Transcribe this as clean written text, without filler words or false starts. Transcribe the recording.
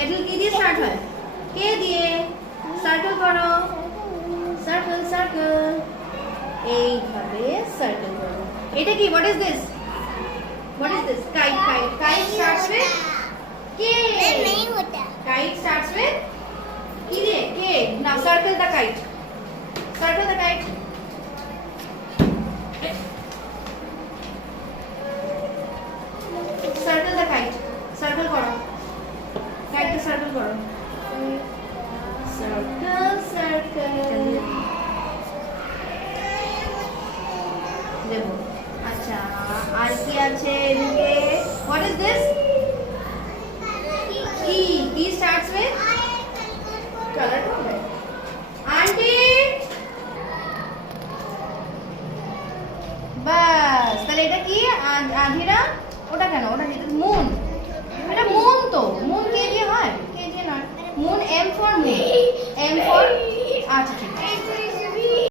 Kettle কি দিয়ে start হয়? কে দিয়ে? সার্কেল করো, সার্কেল সার্কেল, এইভাবে সার্কেল করো। এটা কি? What is this? What is this? Kite, kite. Kite starts with K. नहीं होता। Kite starts with K. Now circle the kite. Circle the kite. Circle the kite. Circle करो. Kite को circle करो. Circle, circle. देखो. अच्छा, আর কি আছে এদিকে? What is this? E. E starts with color. Auntie.